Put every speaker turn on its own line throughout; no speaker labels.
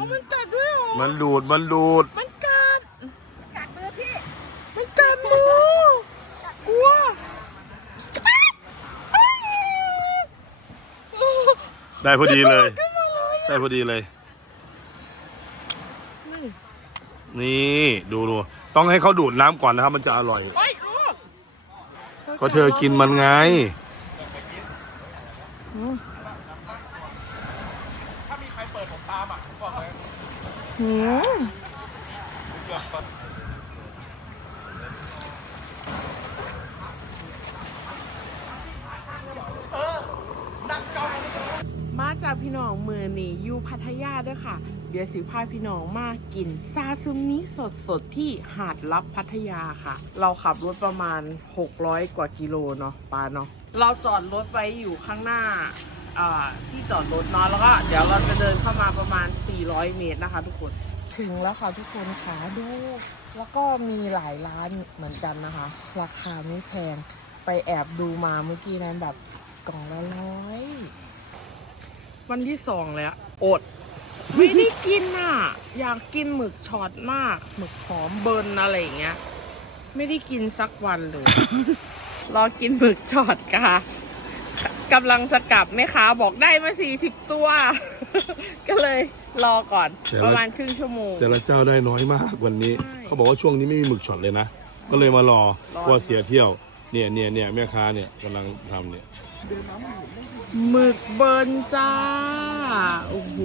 มัน
เอามันกัดด้วยเหรอ
มันดูดมันดูด
มันกัด
กัดมือพี่
มันกัดมือกลัว
ได้พอดีเลย ได้พอดีเลย นี่ดูดูต้องให้เขาดูดน้ำก่อนนะครับ มันจะอร่อย
ไอ้ลูก
ก็เธอกินมันไง
มาจากพี่น้องเมืองนี่อยู่พัทยาด้วยค่ะ เดี๋ยวสิพาพี่น้องมากิน ซาซูมิสดสดๆที่หาดลับพัทยาค่ะ เราขับรถประมาณ 600 กว่ากิโลเนาะปาเนาะเราจอดรถไว้อยู่ข้างหน้า ที่จอดรถเนาะแล้วก็เดี๋ยวเราจะเดินเข้ามาประมาณ 400 เมตรนะคะ ทุกคนถึงแล้วค่ะทุกคนขาดู แล้วก็มีหลายร้านเหมือนกันนะคะ ราคาไม่แพงไปแอบดูมาเมื่อกี้นั้นแบบกล่องละร้อยวันที่สองแล้ว อด ไม่ได้กินอะ อยากกินหมึกช็อตมาก หมึกหอมเบิร์นอะไรอย่างเงี้ย ไม่ได้กินสักวันเลย รอกินหมึกช็อตค่ะ กำลังจะกลับแม่ค้าบอกได้มาสี่สิบตัว ก็เลยรอก่อน
แต่ละ
ประมาณครึ่งชั่วโมง
แต่ละเจ้าได้น้อยมากวันนี้
ใช่
เขาบอกว่าช่วงนี้ไม่มีหมึกช็อตเลยนะ ก็เลยมารอ
รอ
กลัว่าเสียเที่ยว เนี่ยเนี่ยเนี่ยแม่ค้าเนี่ยกำลังทำเนี่ย
หมึกเบิร์นจ้า โอ้โห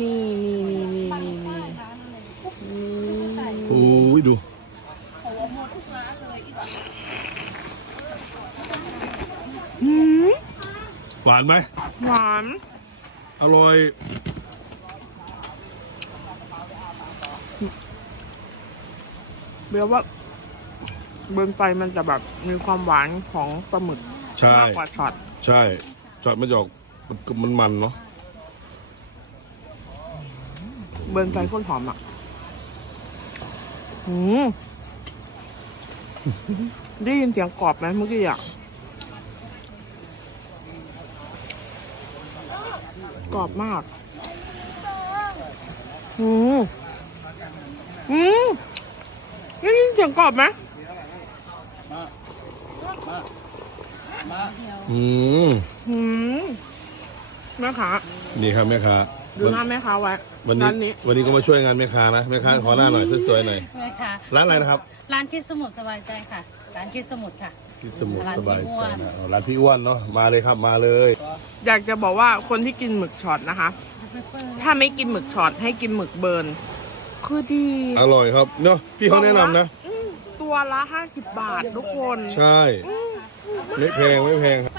นี่นี่นี่นี่นี่นี่นี่
โอ้ยดู
หืม
ห วานไหม
หวาน
อร่อย
เบียว่าเบิร์นไฟมันจะแบบมีความหวานของปลาหมึก
ใช่
มากกว่าช็อต
ใช่จอดมาจอกมันมันมันเนาะ
เบิร์นไฟโคตรหอมอะหืมได้ยินเสียงกรอบไหมเมื่อกี้อะ กรอบมาก อืมอืมได้ยินเสียงกรอบไหม
อืม
อืมแม่ค้า
นี่ครับแม่ค้า
ดูหน้าแม่ค้าไว้
วันนี้
ร้านนี้
วันนี้ก็มาช่วยงานแม่ค้านะแม่ค้าขอหน้าหน่อยสวยๆหน่อย
แม่ค่ะ
ร้านอะไรนะครับ
ร้านคิดสมุทรสบายใจค่ะ ร้านคิดสมุทรค่ะ
ที่สมุทร
ร้าน
ส
พี่
บาย
อ้
ใจ
วน
นะเอาร้านพี่อ้วนเนาะมาเลยครับมาเลย
อยากจะบอกว่าคนที่กินหมึกช็อตนะคะ ถ้าไม่กินหมึกช็อตให้กินหมึกเบิร์นคือดี
อร่อยครับเนาะพี่เขาแนะนำนะ
อืมตัวละห้าสิบบาททุกคน
ใช่ไม่แพงไม่แพงครับ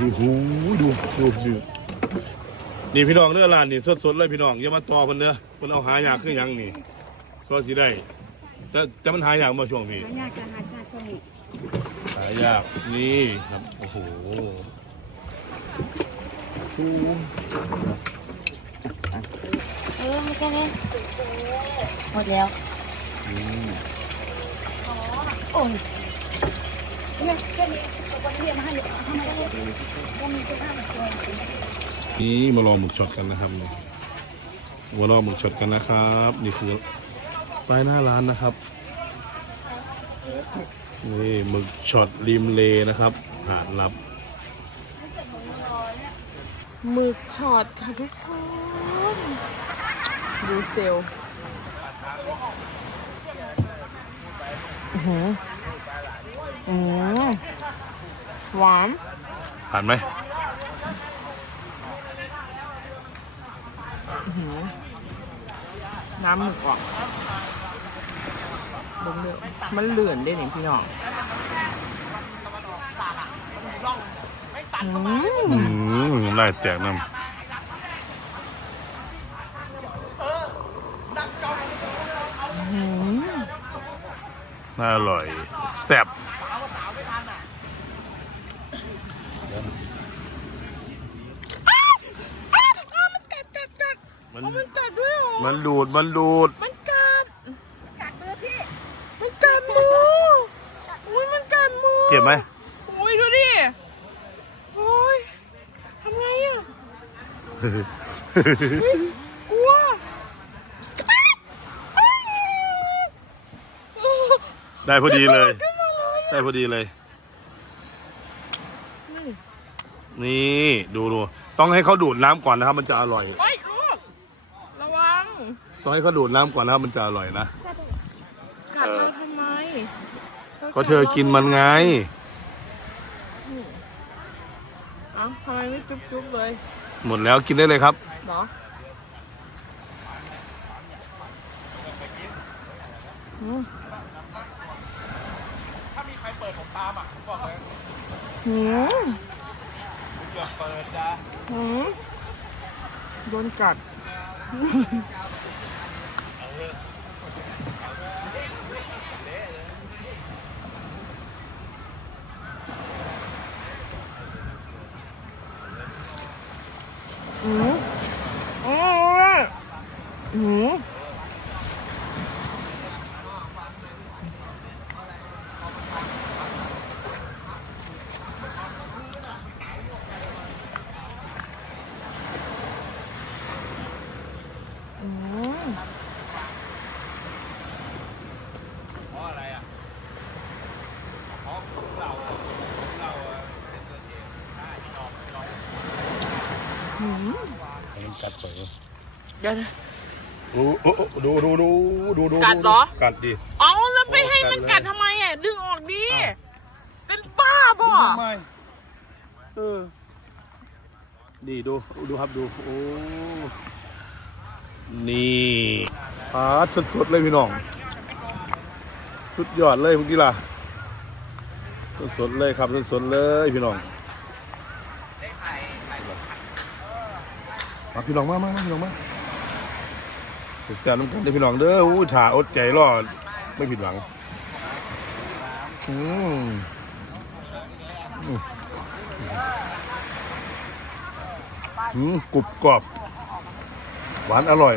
นี่หูดูดูดูนี่พี่น้องเนื้อร้านนี่สดๆเลยพี่น้องอย่ามาต่อเพิ่นเด้อเพิ่นเอาหายากคือหยังนี่ก็สิได้ แต่แต่มันหายากมาช่วงพี่
อยากจะหาชาช่วงนี้
หายากนี่ครับโอ้โห
เออไม่ใช่เนี่ยหมดแล้วโอ้ยเนี่ยแค่นี้วันนี้มาให้ทำไมได้ก็มีเสื้อผ้ามาตัว
นี่มารอหมึกช็อตกันนะครับนี่มารอหมึกช็อตกันนะครับ นี่คือ ป้ายหน้าร้านนะครับ นี่หมึกช็อตริมเลนะครับ หาดลับ
หมึกช็อตค่ะทุกคนดูเซลลอื้อหืออือหวาน
ผ่านไหม
น้ำหมึกออกเบิ่งเด้อมันเหลื่อนได้หนิพี่น้องอืม
อืมไล่แตกน้ำน่าอร่อยแซ่บ
กัดกัด
มัน
มันกัด ด้วยเหรอ
มันดูดมันดูด
มันกัด
กัดมือพี่
มันกัดมืออุ้ยมันกัดมือ
เจ็บไหม
อุ้ยดูดิโอ้ยทำไงอะกลัว
ได้พอดีเลย ได้พอดีเลย นี่ดูดูต้องให้เขาดูดน้ำก่อนนะครับ มันจะอร่อย
ไม่ลูกระวัง
ต้องให้เขาดูดน้ำก่อนนะครับมันจะอร่อยนะ
กัดเราทำไม
ก็เธอกินมันไง
เอ้าทำไมไม่จุ๊บๆเลย
หมดแล้วกินได้เลยครับ
เหรออืมถ้ามีใครเปิดผมตามอะผมบอกเลยหืมเกือบเปิดจ้ะหืมโดนกัด อืมอืมอืมอืม
กัดไป
เดี๋ยว
ดูดูดูดูดูดู
กัดเหรอ
กัดดิ
เอาแล้วไปให้มัน
โอ้กั
กั
ด
ด
เลย
ทำไมอะดึงออกดิ เป็นป้าบ่
ไม่เออนี่ดูดูครับดูโอ้นี่ปลาสดๆเลยพี่น้อง สุดยอดเลยเมื่อกี้ล่ะสดๆเลยครับสดๆเลยพี่น้องมาพี่น้องมามามาพี่น้องมา แซ่บน้ำกันเด้พี่น้องเด้ออู้ถ่าอดใจรอดไม่ผิดหวังอืมหืมกรุบกรอบ หวานอร่อย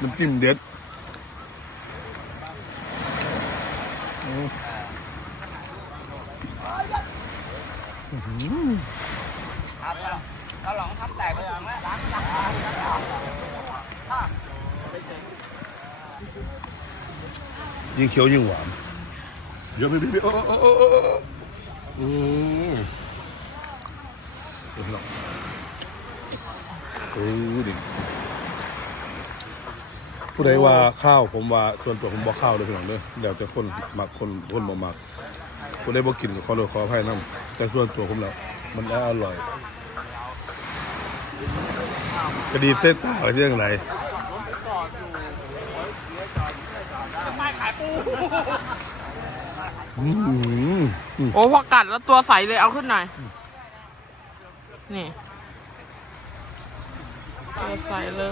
น้ำจิ้มเด็ดอืมอื้อหือ ยิ่งเคี้ยวยิ่งหวานเดี๋ยวไปไปโอ้โอ้โอ้โอ้โอ้อืมเดี๋ยวลองโอ้ดิผู้ใดว่าข้าวผมว่าส่วนตัวผมบอกข้าวเลยพี่น้องเด้อเดี๋ยวจะคนมักคนคนบ่มักผู้ใดบ่กินขอโทษขออภัยนํแต่ส่วนตัวผมแล้วมันอร่อยคดีเส้นตาเรื่องอะไร อืม
โอ้พอกัดแล้วตัวใสเลยเอาขึ้นหน่อย นี่ ตัวใสเลย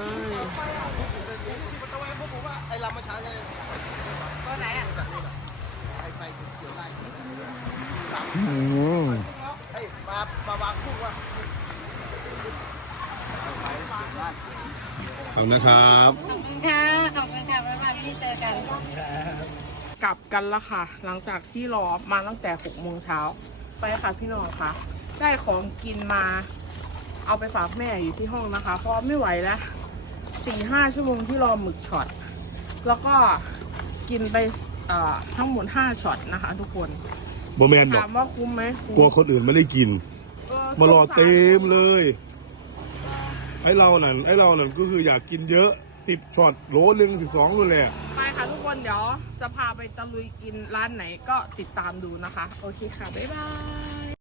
อืม ขอบคุณนะครับ
ขอบคุณค่ะ ขอบคุณค่ะบ๊ายบายพี่เจอกัน
กลับกันละค่ะ หลังจากที่รอมาตั้งแต่หกโมงเช้า ไปค่ะพี่น้องค่ะ ได้ของกินมา เอาไปฝากแม่อยู่ที่ห้องนะคะ เพราะไม่ไหวแล้วสี่ห้าชั่วโมงที่รอหมึกช็อต แล้วก็กินไปเอ่อทั้งหมดห้าช็อตนะคะ ทุกคน
บแมนบอ
ถากมว่าคุ้มไหมคุ้ม
กลัวคนอื่นไม่ได้กิน
เออ
มารอเต็ม
สงสาร
เลยไอ้เรานั่นไอ้เรานั่นก็คืออยากกินเยอะสิบช็อตโหลหนึ่งสิบสองนู่นแหละ
ไปค่ะทุกคนเดี๋ยวจะพาไปตะลุยกินร้านไหนก็ติดตามดูนะคะ โอเคค่ะ บ๊ายบาย